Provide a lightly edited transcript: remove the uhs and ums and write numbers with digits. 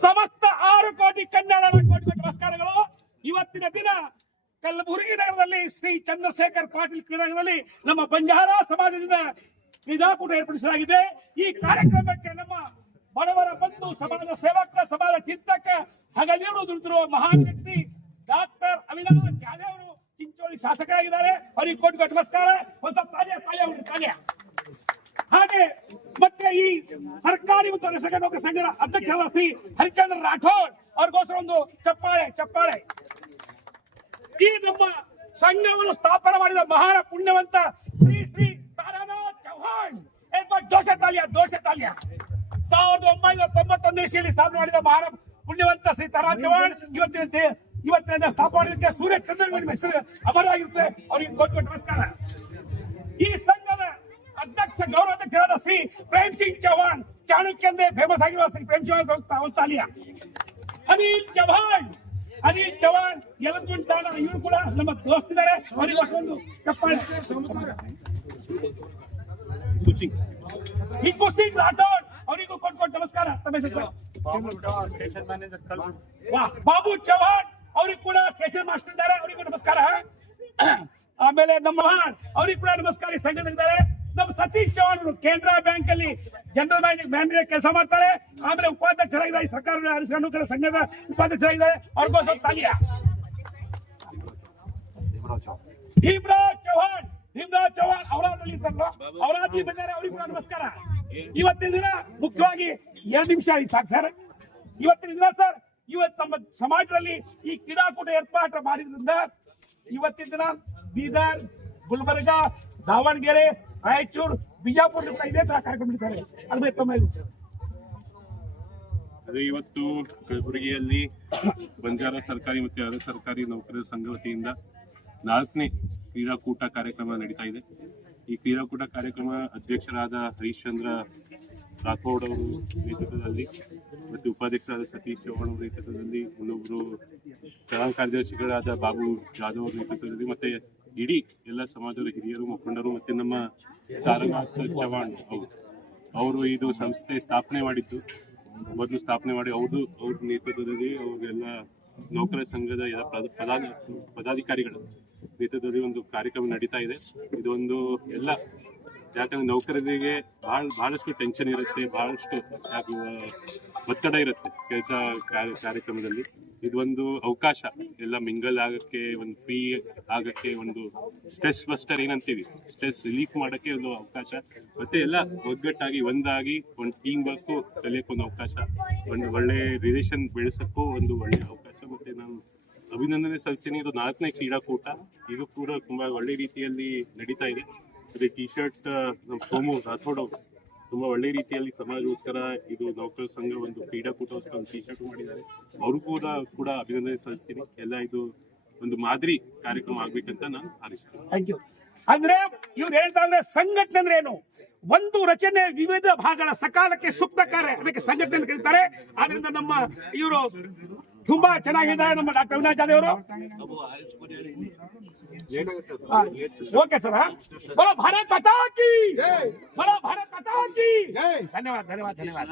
ಸಮಸ್ತ 6 ಕೋಟಿ ಕನ್ನಡರ ಕೋಟಿ ನಮಸ್ಕಾರಗಳು. ಇವತ್ತಿನ ದಿನ ಕಲಬುರಗಿ ನಗರದಲ್ಲಿ ಶ್ರೀ ಚಂದ್ರಶೇಖರ್ ಪಾಟೀಲ್ ಕ್ರೀಡಾಂಗಣದಲ್ಲಿ ನಮ್ಮ ಬಂಜಾರ ಸಮಾಜದಿಂದ ಕ್ರೀಡಾಕೂಟ ಏರ್ಪಡಿಸಲಾಗಿದೆ. ಈ ಕಾರ್ಯಕ್ರಮಕ್ಕೆ ನಮ್ಮ ಬಡವರ ಬಂಧು, ಸಮಾಜ ಸೇವಕ, ಸಮಾಜ ಚಿಂತಕ, ಹಗಲಿರುಳು ದುಡಿದಿರುವ ಮಹಾನ್ ವ್ಯಕ್ತಿ ಡಾಕ್ಟರ್ ಅವಿನಾಶ್ ಜಾಧವ್ ಅವರು ಚಿಂಚೋಳಿ ಶಾಸಕರಾಗಿದ್ದಾರೆ. ಅವರಿಗೆ ಕೋಟಿ ನಮಸ್ಕಾರ. ಒಂದು ತಾಲಿಯ ಹಾಗೆ ಮತ್ತೆ ಈ ಸರ್ಕಾರಿ ಮತ್ತು ಅರೆಸಕ ನೌಕರ ಸಂಘದ ಅಧ್ಯಕ್ಷರಾದ ಶ್ರೀ ಹರಿಚಂದ್ರ ರಾಠೋಡ್ ಅವ್ರಿಗೋಸ್ಕರ ಒಂದು ಚಪ್ಪಾಳೆ. ಈ ನಮ್ಮ ಸಂಘವನ್ನು ಸ್ಥಾಪನೆ ಮಾಡಿದ ಮಹಾನ ಪುಣ್ಯವಂತ ಶ್ರೀ ಶ್ರೀ ತಾರಾನಾಥ್ ಚೌಹಾಣ್ ದೋಷ ತಾಲಿಯ 1991 ಇಸವಿಯಲ್ಲಿ ಸ್ಥಾಪನೆ ಮಾಡಿದ ಮಹಾನ ಪುಣ್ಯವಂತ ಶ್ರೀ ತಾರಾನಾಥ್ ಚೌಹಾಣ್ ಇವತ್ತಿನ ಸ್ಥಾಪನೆ ಮಾಡಿದ್ದಕ್ಕೆ ಸೂರ್ಯ ಚಂದ್ರನ ಹೆಸರು ಅಮರಾಗಿರುತ್ತೆ. ಅವರಿಗೆ ಕೋಟಿ ನಮಸ್ಕಾರ. ಈ ಸಂಘದ ಅಧ್ಯಕ್ಷ ಗೌರವಾಧ್ಯಕ್ಷರಾದ ಶ್ರೀ ಪ್ರೇಮ್ ಸಿಂಗ್ ಚೌಹಾಣ್, ಚಾಣಕ್ಯ ಎಂದೇ ಫೇಮಸ್ ಆಗಿರುವ ಶ್ರೀ ಪ್ರೇಮ್ ಸಿಂಗ್ ತಾಲಿಯ ಅನಿಲ್ ಚೌಹಾಣ್ ಯಲಗುಂಟ ಇವರು ಕೂಡ ನಮ್ಮ ದೋಸ್ತಿದ್ದಾರೆ. ಅವರಿಗೆ ಒಂದು ಚಪ್ಪಾಳೆ. ಸಿಂಗ್ ರಾಠೋಡ್ ಅವರಿಗೂ ಕೊಟ್ಟು ನಮಸ್ಕಾರ. ಬಾಬು ಚೌಹಾಣ್ ಅವ್ರಿಗೆ ಕೂಡ ಸ್ಟೇಷನ್ ಮಾಸ್ಟರ್ ಇದ್ದಾರೆ. ಅವರಿಗೂ ನಮಸ್ಕಾರ. ಆಮೇಲೆ ನಮ್ಮ ಅವ್ರಿಗೆ ಕೂಡ ನಮಸ್ಕಾರ. ಈ ಸಂಘದಲ್ಲಿದ್ದಾರೆ ನಮ್ಮ ಸತೀಶ್ ಚೌಹಾಣ್ ಅವರು ಕೇಂದ್ರ ಬ್ಯಾಂಕ್ ಅಲ್ಲಿ ಜನರಲ್ ಮ್ಯಾನೇಜರ್ ಕೆಲಸ ಮಾಡ್ತಾರೆ. ಆಮೇಲೆ ಉಪಾಧ್ಯಕ್ಷರಾಗಿದ್ದಾರೆ. ಈ ಸರ್ಕಾರ ಅರೆಸಕ ನೌಕರರ ಸಂಘದ ಉಪಾಧ್ಯಕ್ಷರಾಗಿದ್ದಾರೆ. ಅವ್ರಿಗೋಸ್ಕರ ತಾಲಿಯ ಭೀಮರಾಜ್ ಚೌಹಾಣ್ ಔರಾದ್ನಲ್ಲಿ ಇರ್ತಾರಲ್ಲ, ಔರಾದ್ಲಿ ಬಂದರೆ ಅವ್ರಿಗೆ ಕೂಡ ನಮಸ್ಕಾರ. ಇವತ್ತಿನ ದಿನ ಮುಖ್ಯವಾಗಿ 2 ನಿಮಿಷ ಸಾಕು ಸರ್. ಇವತ್ತಿನ ದಿನ ಸರ್, ಇವತ್ತು ನಮ್ಮ ಸಮಾಜದಲ್ಲಿ ಈ ಕ್ರೀಡಾಕೂಟ ಏರ್ಪಾಟು ಮಾಡಿದ್ರಿಂದ ಇವತ್ತಿನ ದಿನ ಬೀದರ್, ಗುಲ್ಬರ್ಗ, ದಾವಣಗೆರೆ, ರಾಯಚೂರು, ಬಿಜಾಪುರ ಇದೇ ತರ ಕಾರ್ಯಕ್ರಮ ಇದ್ದಾರೆ. ಅದೇ ಇವತ್ತು ಕಲಬುರಗಿಯಲ್ಲಿ ಬಂಜಾರ ಸರ್ಕಾರಿ ಮತ್ತು ಅರೆ ಸರ್ಕಾರಿ ನೌಕರರ ಸಂಘ ವತಿಯಿಂದ 4ನೇ ಕ್ರೀಡಾಕೂಟ ಕಾರ್ಯಕ್ರಮ ನಡೀತಾ ಇದೆ. ಈ ಕ್ರೀಡಾಕೂಟ ಕಾರ್ಯಕ್ರಮ ಅಧ್ಯಕ್ಷರಾದ ಹರಿಶ್ಚಂದ್ರ ರಾಥೋಡ್ ಅವರು ನೇತೃತ್ವದಲ್ಲಿ ಮತ್ತು ಉಪಾಧ್ಯಕ್ಷರಾದ ಸತೀಶ್ ಚೌಹಾಣ್ ಅವರ ನೇತೃತ್ವದಲ್ಲಿ, ಇನ್ನೊಬ್ಬರು ಪ್ರಧಾನ ಕಾರ್ಯದರ್ಶಿಗಳಾದ ಬಾಬು ಜಾಧವ್ ಅವರ ನೇತೃತ್ವದಲ್ಲಿ ಮತ್ತೆ ಇಡೀ ಎಲ್ಲ ಸಮಾಜದ ಹಿರಿಯರು, ಮುಖಂಡರು ಮತ್ತು ನಮ್ಮ ತಾರಾನಾಥ್ ಚೌಹಾಣ್ ಅವರು ಇದು ಸಂಸ್ಥೆ ಸ್ಥಾಪನೆ ಮಾಡಿದ್ದು. ಮೊದಲು ಸ್ಥಾಪನೆ ಮಾಡಿ ಅವ್ರ ನೇತೃತ್ವದಲ್ಲಿ ಅವ್ರಿಗೆಲ್ಲ ನೌಕರ ಸಂಘದ ಎಲ್ಲ ಪದಾಧಿಕಾರಿಗಳ ನೇತೃತ್ವದಲ್ಲಿ ಒಂದು ಕಾರ್ಯಕ್ರಮ ನಡೀತಾ ಇದೆ. ಇದೊಂದು ಎಲ್ಲ ಯಾಕಂದ್ರೆ ನೌಕರರಿಗೆ ಬಹಳಷ್ಟು ಟೆನ್ಷನ್ ಇರುತ್ತೆ, ಬಹಳಷ್ಟು ಒತ್ತಡ ಇರುತ್ತೆ ಕೆಲಸ ಕಾರ್ಯಕ್ರಮದಲ್ಲಿ. ಇದೊಂದು ಅವಕಾಶ ಎಲ್ಲ ಮಿಂಗಲ್ ಆಗಕ್ಕೆ, ಒಂದು ಫ್ರೀ ಆಗಕ್ಕೆ, ಒಂದು ಸ್ಟ್ರೆಸ್ ಬಸ್ಟರ್ ಏನಂತೀವಿ, ಸ್ಟ್ರೆಸ್ ರಿಲೀಫ್ ಮಾಡೋಕ್ಕೆ ಒಂದು ಅವಕಾಶ, ಮತ್ತೆ ಎಲ್ಲ ಒಗ್ಗಟ್ಟಾಗಿ ಒಂದಾಗಿ ಒಂದು ಟೀಮ್ ವರ್ಕು ಕಲಿಯೋಕ್ಕೆ ಒಂದು ಅವಕಾಶ, ಒಂದು ಒಳ್ಳೆ ರಿಲೇಷನ್ ಬೆಳೆಸೋಕ್ಕೂ ಒಂದು ಒಳ್ಳೆಯ ಅವಕಾಶ. ಮತ್ತೆ ನಾನು ಅಭಿನಂದನೆ ಸಲ್ಲಿಸ್ತೀನಿ. ಇದು 4ನೇ ಕ್ರೀಡಾಕೂಟ. ಇದು ಕೂಡ ತುಂಬಾ ಒಳ್ಳೆ ರೀತಿಯಲ್ಲಿ ನಡೀತಾ ಇದೆ. ಅದೇ ಟಿ ಶರ್ಟ್ ನಮ್ಮ ಸೋಮು ರಾಥೋಡ್ ಅವರು ತುಂಬಾ ಒಳ್ಳೆ ರೀತಿಯಲ್ಲಿ ಸಮಾಜಗೋಸ್ಕರ ಇದು ನೌಕರ ಸಂಘ ಒಂದು ಕ್ರೀಡಾಕೂಟಗೋಸ್ಕರ ಒಂದು ಟಿ ಶರ್ಟ್ ಮಾಡಿದ್ದಾರೆ. ಅವರು ಕೂಡ ಅಭಿನಂದನೆ ಸಲ್ಲಿಸ್ತೀನಿ. ಎಲ್ಲ ಇದು ಒಂದು ಮಾದರಿ ಕಾರ್ಯಕ್ರಮ ಆಗ್ಬೇಕಂತ ನಾನು ಹಾರೈಸ್ತೀನಿ. Thank you. ಅಂದ್ರೆ ಇವ್ರು ಹೇಳ್ತಾ ಅಂದ್ರೆ ಸಂಘಟನೆ ಅಂದ್ರೆ ಏನು? ಒಂದು ರಚನೆ ವಿವಿಧ ಭಾಗಗಳ ಸಕಾಲಕ್ಕೆ ಸೂಕ್ತ ಕಾರ್ಯ, ಅದಕ್ಕೆ ಸಂಘಟನೆ ಕರೀತಾರೆ. ಆದ್ರಿಂದ ನಮ್ಮ ಇವರು ತುಂಬಾ ಚೆನ್ನಾಗಿದ್ದಾರೆ. ನಮ್ಮ ಡಾಕ್ಟರ್ ಅವಿನಾಶ್ ಜಾಧವ್ ಅವರು. Okay sir. ಭಾರತ್ ಮಾತಾ ಕಿ ಧನ್ಯವಾದ.